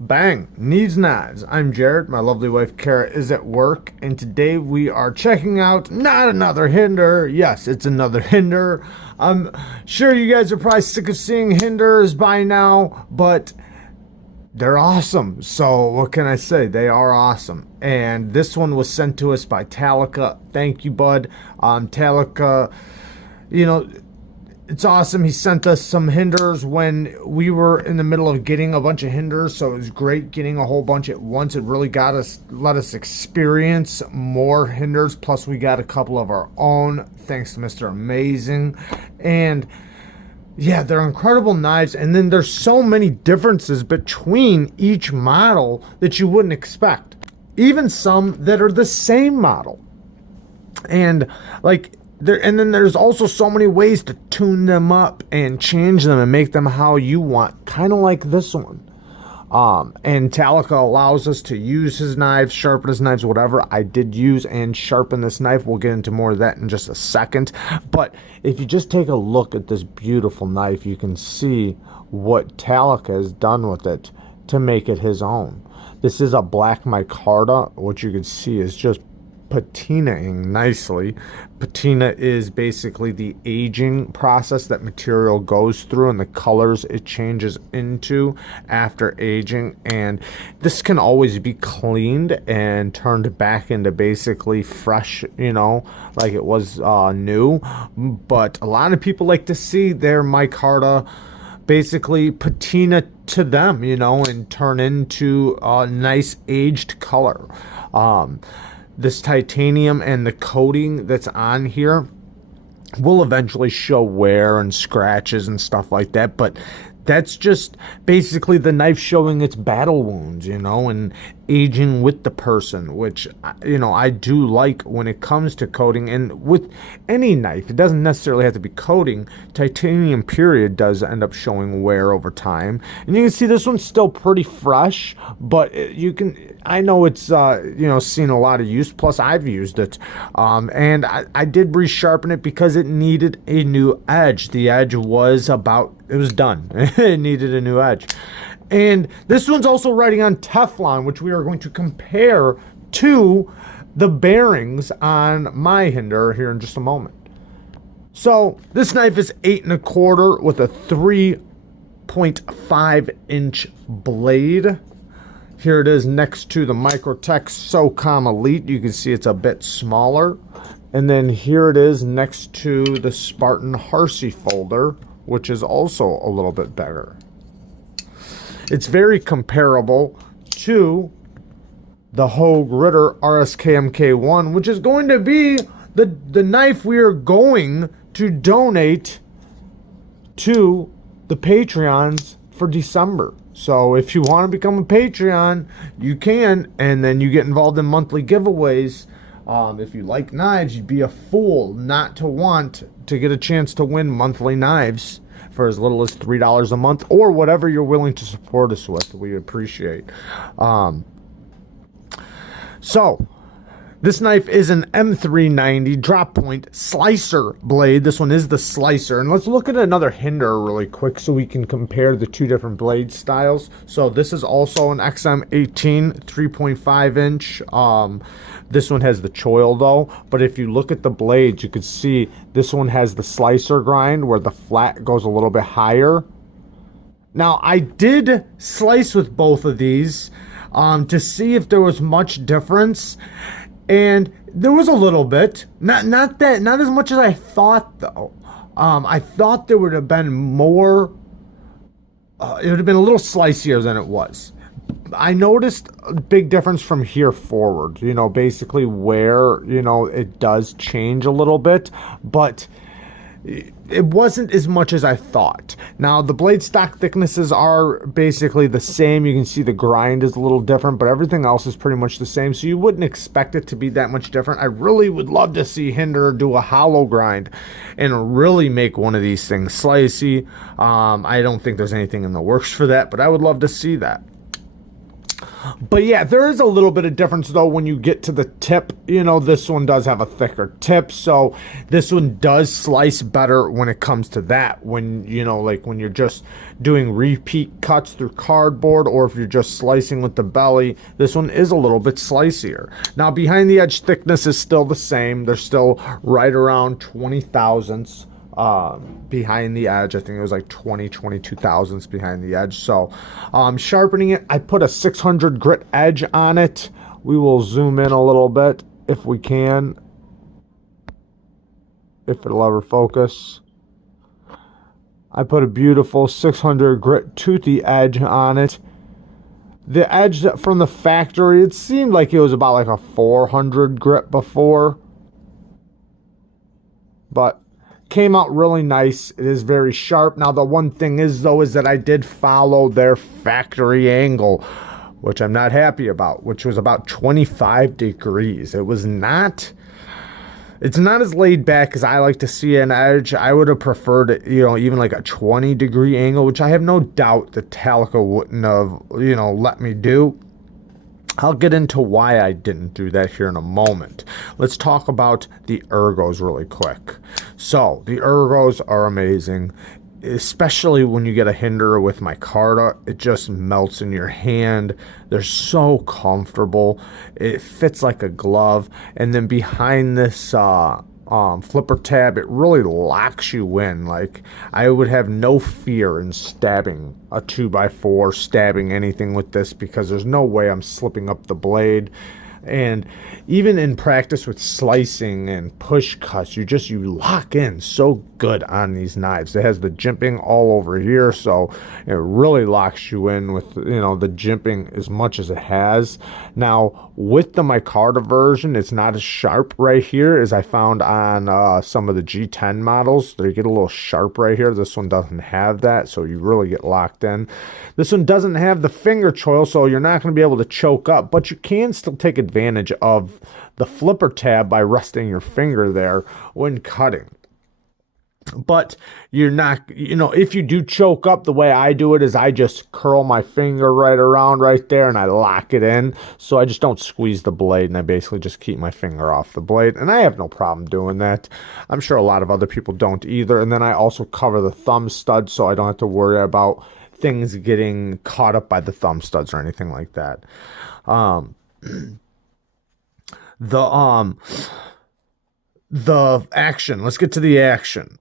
Bang! Neeves Knives. I'm Jared. My lovely wife Kara is at work, and today we are checking out not another Hinderer. Yes, it's another Hinderer. I'm sure you guys are probably sick of seeing Hinderers by now, but they're awesome. So what can I say? They are awesome. And this one was sent to us by Talika. Thank you, bud. Talika, you know, it's awesome. He sent us some Hinderers when we were in the middle of getting a bunch of Hinderers, so it was great getting a whole bunch at once. It really let us experience more Hinderers, plus we got a couple of our own, thanks to Mr. Amazing. And yeah, they're incredible knives, and then there's so many differences between each model that you wouldn't expect. Even some that are the same model. And like, and then there's also so many ways to tune them up and change them and make them how you want, kind of like this one. And Talika allows us to use his knives, sharpen his knives, whatever. I did use and sharpen this knife. We'll get into more of that in just a second. But if you just take a look at this beautiful knife, you can see what Talika has done with it to make it his own. This is a black micarta. What you can see is just patinaing nicely. Patina is basically the aging process that material goes through and the colors it changes into after aging, and this can always be cleaned and turned back into basically fresh, you know, like it was new. But a lot of people like to see their micarta basically patina to them, you know, and turn into a nice aged color. This titanium and the coating that's on here will eventually show wear and scratches and stuff like that, but that's just basically the knife showing its battle wounds, you know, and aging with the person, which, you know, I do like when it comes to coating. And with any knife, it doesn't necessarily have to be coating. Titanium period does end up showing wear over time. And you can see this one's still pretty fresh, but you can, I know it's, you know, seen a lot of use, plus I've used it. And I did resharpen it because it needed a new edge. The edge was it was done. It needed a new edge. And this one's also riding on Teflon, which we are going to compare to the bearings on my Hinderer here in just a moment. So this knife is 8 1/4 with a 3.5 inch blade. Here it is next to the Microtech SOCOM Elite. You can see it's a bit smaller. And then here it is next to the Spartan Harsey folder, which is also a little bit better. It's very comparable to the Hogue Ritter RSKMK1, which is going to be the knife we are going to donate to the Patreons for December. So if you want to become a Patreon, you can, and then you get involved in monthly giveaways. If you like knives, you'd be a fool not to want to get a chance to win monthly knives for as little as $3 a month, or whatever you're willing to support us with. We appreciate. So this knife is an M390 drop point slicer blade. This one is the slicer. And let's look at another Hinderer really quick so we can compare the two different blade styles. So this is also an XM18 3.5 inch. This one has the choil though, but if you look at the blades, you can see this one has the slicer grind where the flat goes a little bit higher. Now, I did slice with both of these to see if there was much difference, and there was a little bit. Not as much as I thought though. I thought there would have been more. It would have been a little slicier than it was. I noticed a big difference from here forward, you know, basically where, you know, it does change a little bit, but it wasn't as much as I thought. Now, the blade stock thicknesses are basically the same. You can see the grind is a little different, but everything else is pretty much the same, so you wouldn't expect it to be that much different. I really would love to see Hinderer do a hollow grind and really make one of these things slicey. I don't think there's anything in the works for that, but I would love to see that. But yeah, there is a little bit of difference though when you get to the tip. You know, this one does have a thicker tip, so this one does slice better when it comes to that. When, you know, like when you're just doing repeat cuts through cardboard, or if you're just slicing with the belly, this one is a little bit slicier. Now, behind the edge thickness is still the same. They're still right around 20 thousandths. Behind the edge, I think it was like 22 thousandths behind the edge. So sharpening it, I put a 600 grit edge on it. We will zoom in a little bit if we can, if it'll ever focus. I put a beautiful 600 grit toothy edge on it. The edge from the factory, it seemed like it was about like a 400 grit before, but came out really nice. It is very sharp. Now, the one thing is, though, is that I did follow their factory angle, which I'm not happy about, which was about 25 degrees. It was not... It's not as laid back as I like to see an edge. I would have preferred, you know, even like a 20-degree angle, which I have no doubt that Talica wouldn't have, you know, let me do. I'll get into why I didn't do that here in a moment. Let's talk about the ergos really quick. So, the ergos are amazing, especially when you get a Hinderer with micarta. It just melts in your hand. They're so comfortable. It fits like a glove. And then behind this flipper tab, it really locks you in. Like, I would have no fear in stabbing a 2x4, stabbing anything with this, because there's no way I'm slipping up the blade. And even in practice with slicing and push cuts, you lock in so good on these knives. It has the jimping all over here, so it really locks you in with, you know, the jimping as much as it has. Now, with the micarta version, it's not as sharp right here as I found on some of the G10 models. They get a little sharp right here. This one doesn't have that, so you really get locked in. This one doesn't have the finger choil, so you're not going to be able to choke up, but you can still take advantage of the flipper tab by resting your finger there when cutting. But you're not, you know, if you do choke up, the way I do it is I just curl my finger right around right there and I lock it in. So I just don't squeeze the blade, and I basically just keep my finger off the blade. And I have no problem doing that. I'm sure a lot of other people don't either. And then I also cover the thumb stud, so I don't have to worry about things getting caught up by the thumb studs or anything like that. The action, let's get to the action.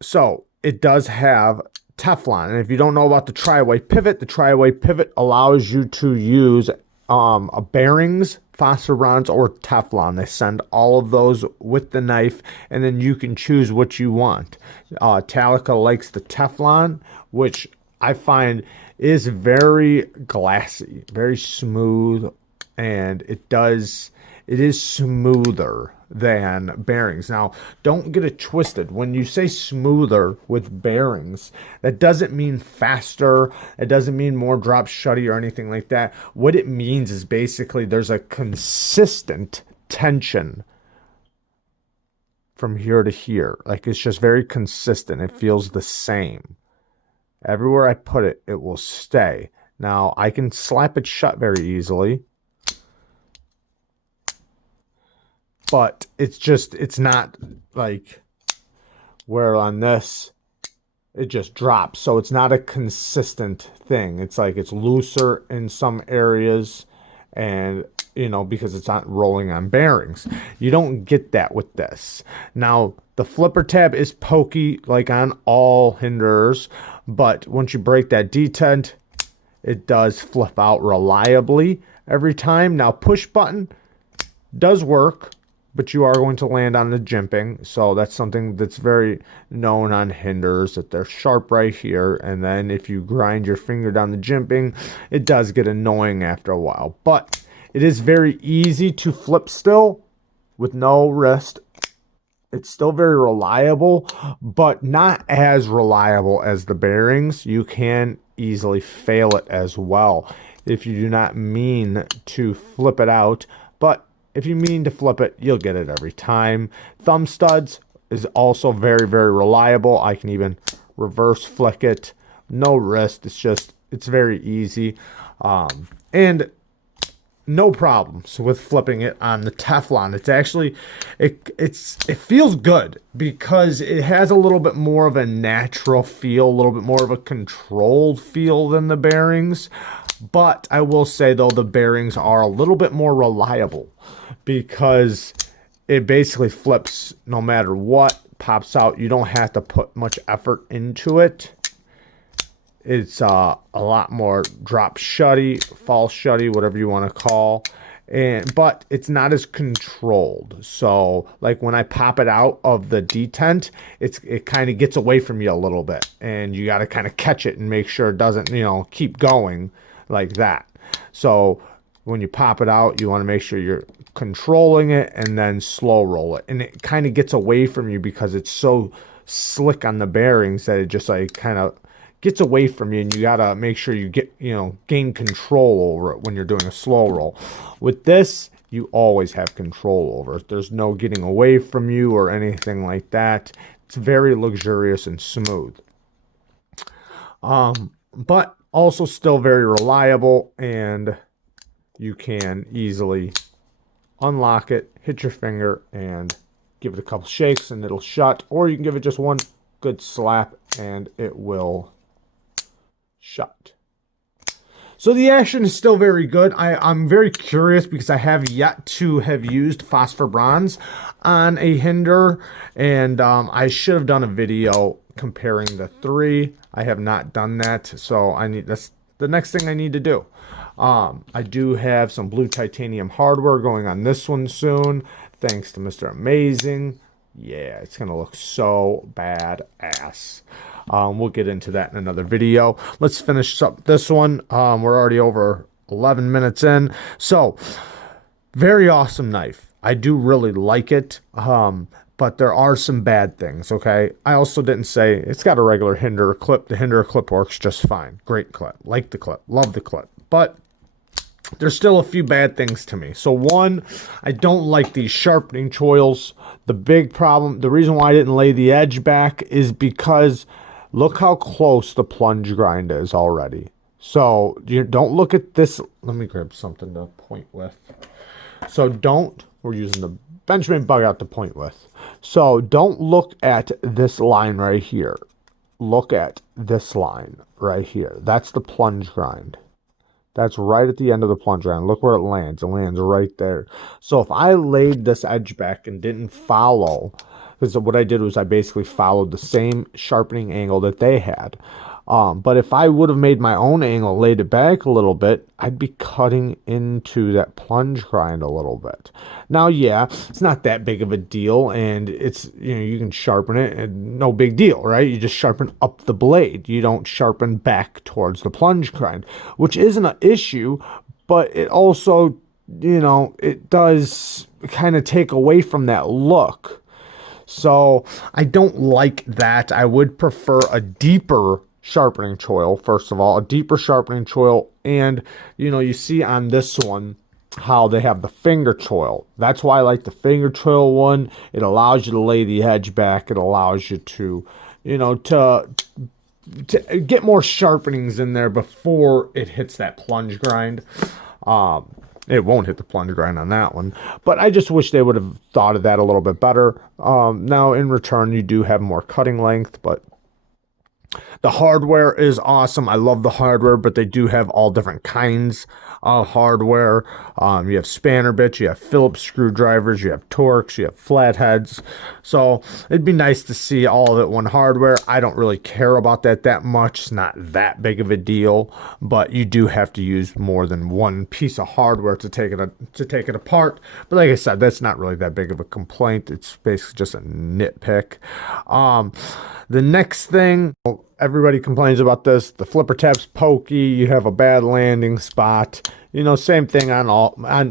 So it does have Teflon, and if you don't know about the tri-way pivot allows you to use bearings, phosphor bronze, or Teflon. They send all of those with the knife, and then you can choose what you want. Talica likes the Teflon, which I find is very glassy, very smooth, and it is smoother than bearings. Now, don't get it twisted. When you say smoother with bearings, that doesn't mean faster. It doesn't mean more drop shutty or anything like that. What it means is basically there's a consistent tension from here to here. Like, it's just very consistent. It feels the same. Everywhere I put it, it will stay. Now, I can slap it shut very easily, but it's not like where on this, it just drops. So it's not a consistent thing. It's like it's looser in some areas, and, you know, because it's not rolling on bearings. You don't get that with this. Now, the flipper tab is pokey like on all Hinderers, but once you break that detent, it does flip out reliably every time. Now, push button does work, but you are going to land on the jimping. So that's something that's very known on Hinderers, that they're sharp right here. And then if you grind your finger down the jimping, it does get annoying after a while. But it is very easy to flip still with no wrist. It's still very reliable, but not as reliable as the bearings. You can easily fail it as well if you do not mean to flip it out. But if you mean to flip it, you'll get it every time. Thumb studs is also very, very reliable. I can even reverse flick it. No wrist. It's just It's very easy. And no problems with flipping it on the Teflon. It's actually, it feels good because it has a little bit more of a natural feel, a little bit more of a controlled feel than the bearings. But I will say, though, the bearings are a little bit more reliable because it basically flips no matter what, pops out. You don't have to put much effort into it. It's a lot more drop shutty, fall shutty, whatever you want to call. But it's not as controlled. So like when I pop it out of the detent, it kind of gets away from you a little bit, and you got to kind of catch it and make sure it doesn't, keep going like that. So when you pop it out, you want to make sure you're controlling it and then slow roll it. And it kind of gets away from you because it's so slick on the bearings that it just like kind of gets away from you, and you gotta make sure you get, gain control over it when you're doing a slow roll. With this, you always have control over it. There's no getting away from you or anything like that. It's very luxurious and smooth. But also still very reliable, and you can easily unlock it, hit your finger, and give it a couple shakes and it'll shut, or you can give it just one good slap and it will shut. So the action is still very good. I'm very curious because I have yet to have used phosphor bronze on a Hinderer, and I should have done a video comparing the three. I have not done that, so that's the next thing I need to do. I do have some blue titanium hardware going on this one soon, thanks to Mr. Amazing. Yeah, it's gonna look so badass. We'll get into that in another video. Let's finish up this one. We're already over 11 minutes in. So, very awesome knife. I do really like it, but there are some bad things, okay? I also didn't say it's got a regular Hinderer clip. The Hinderer clip works just fine. Great clip. Like the clip. Love the clip. But there's still a few bad things to me. So one, I don't like these sharpening choils. The big problem, the reason why I didn't lay the edge back is because look how close the plunge grind is already. So you don't look at this. Let me grab something to point with. So we're using the Benjamin bug out to point with. So don't look at this line right here. Look at this line right here. That's the plunge grind. That's right at the end of the plunge grind. Look where it lands. It lands right there. So if I laid this edge back and didn't follow, because what I did was I basically followed the same sharpening angle that they had. But if I would have made my own angle, laid it back a little bit, I'd be cutting into that plunge grind a little bit. Now, yeah, it's not that big of a deal, and it's, you can sharpen it, and no big deal, right? You just sharpen up the blade. You don't sharpen back towards the plunge grind, which isn't an issue, but it also, it does kind of take away from that look. So I don't like that. I would prefer a deeper sharpening choil, first of all, a deeper sharpening choil. And, you see on this one how they have the finger choil. That's why I like the finger choil one. It allows you to lay the edge back. It allows you to, to get more sharpenings in there before it hits that plunge grind. It won't hit the plunge grind on that one, but I just wish they would have thought of that a little bit better. Now, in return, you do have more cutting length, but the hardware is awesome. I love the hardware, but they do have all different kinds of hardware. You have spanner bits, you have Phillips screwdrivers, you have Torx, you have flatheads. So it'd be nice to see all of it one hardware. I don't really care about that much. It's not that big of a deal, but you do have to use more than one piece of hardware to take it apart. But like I said, that's not really that big of a complaint. It's basically just a nitpick. The next thing, everybody complains about this. The flipper tab's pokey. You have a bad landing spot. Same thing on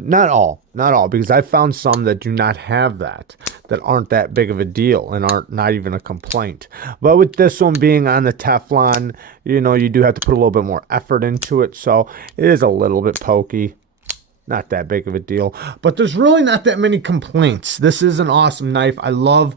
not all, because I found some that do not have that aren't that big of a deal and not even a complaint. But with this one being on the Teflon, you do have to put a little bit more effort into it. So it is a little bit pokey. Not that big of a deal. But there's really not that many complaints. This is an awesome knife. I love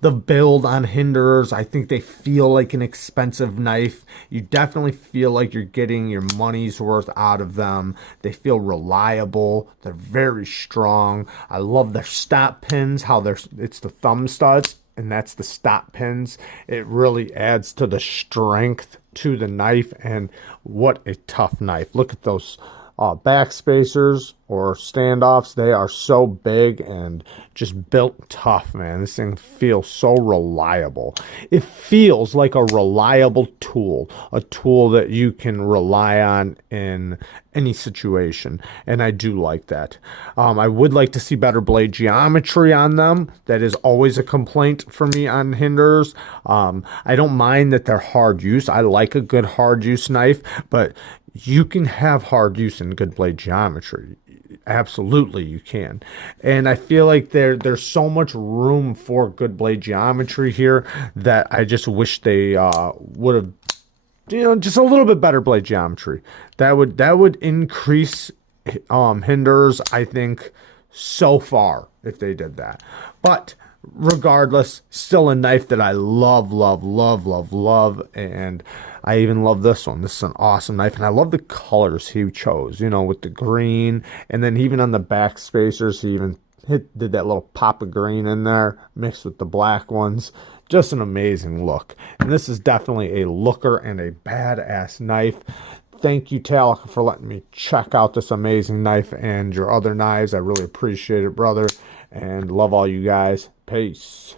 the build on Hinderers. I think they feel like an expensive knife. You definitely feel like you're getting your money's worth out of them. They feel reliable. They're very strong. I love their stop pins, how it's the thumb studs, and that's the stop pins. It really adds to the strength to the knife, and what a tough knife. Look at those back spacers or standoffs. They are so big and just built tough, man. This thing feels so reliable. It feels like a reliable tool, a tool that you can rely on in any situation, and I do like that. I would like to see better blade geometry on them. That is always a complaint for me on Hinderers. I don't mind that they're hard use. I like a good hard use knife, but you can have hard use and good blade geometry. Absolutely, you can. And I feel like there's so much room for good blade geometry here that I just wish they would have, just a little bit better blade geometry. That would increase Hinderers, I think, so far if they did that. But regardless, still a knife that I love, and I even love this one. This is an awesome knife, and I love the colors he chose, with the green, and then even on the back spacers, he even did that little pop of green in there, mixed with the black ones. Just an amazing look, and this is definitely a looker and a badass knife. Thank you, Talica, for letting me check out this amazing knife and your other knives. I really appreciate it, brother, and love all you guys. Peace.